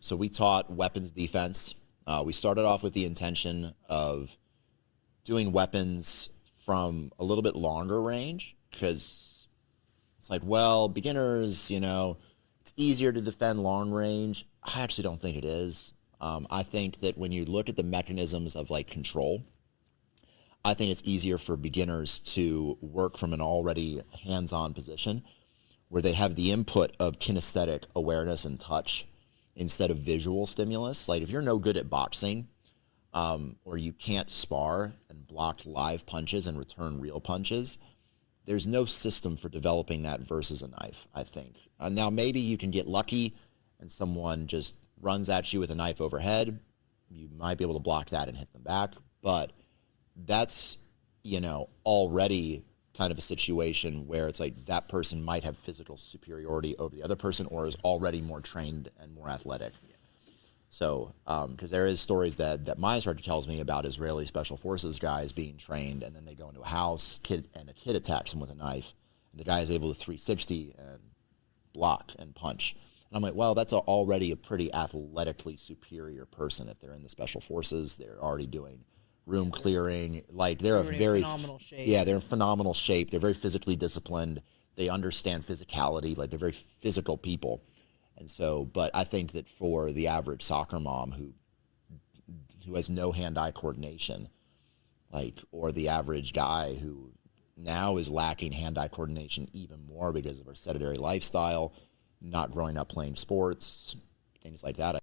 So we taught weapons defense. We started off with the intention of doing weapons from a little bit longer range because it's like, well, beginners, it's easier to defend long range. I actually don't think it is. I think that when you look at the mechanisms of like control, I think it's easier for beginners to work from an already hands-on position where they have the input of kinesthetic awareness and touch instead of visual stimulus. Like if you're no good at boxing, or you can't spar and block live punches and return real punches, there's no system for developing that versus a knife, I think. Now, maybe you can get lucky and someone just runs at you with a knife overhead. You might be able to block that and hit them back, but that's, already kind of a situation where it's like that person might have physical superiority over the other person or is already more trained and more athletic. So, because there is stories that my instructor tells me about Israeli special forces guys being trained, and then they go into a house, and a kid attacks them with a knife, and the guy is able to 360 and block and punch. And I'm like, well, that's already a pretty athletically superior person. If they're in the special forces, they're already doing room clearing. Like they're phenomenal shape. Yeah, they're in phenomenal shape. They're very physically disciplined. They understand physicality. Like they're very physical people. And so, but I think that for the average soccer mom who has no hand-eye coordination, or the average guy who now is lacking hand-eye coordination even more because of our sedentary lifestyle, not growing up playing sports, things like that,